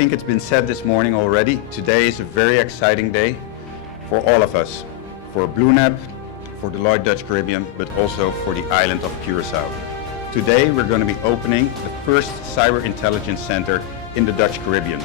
think it's been said this morning already, today is a very exciting day for all of us, for BlueNab, for Deloitte Dutch Caribbean, but also for the island of Curaçao. Today we're going to be opening the first cyber intelligence center in the Dutch Caribbean.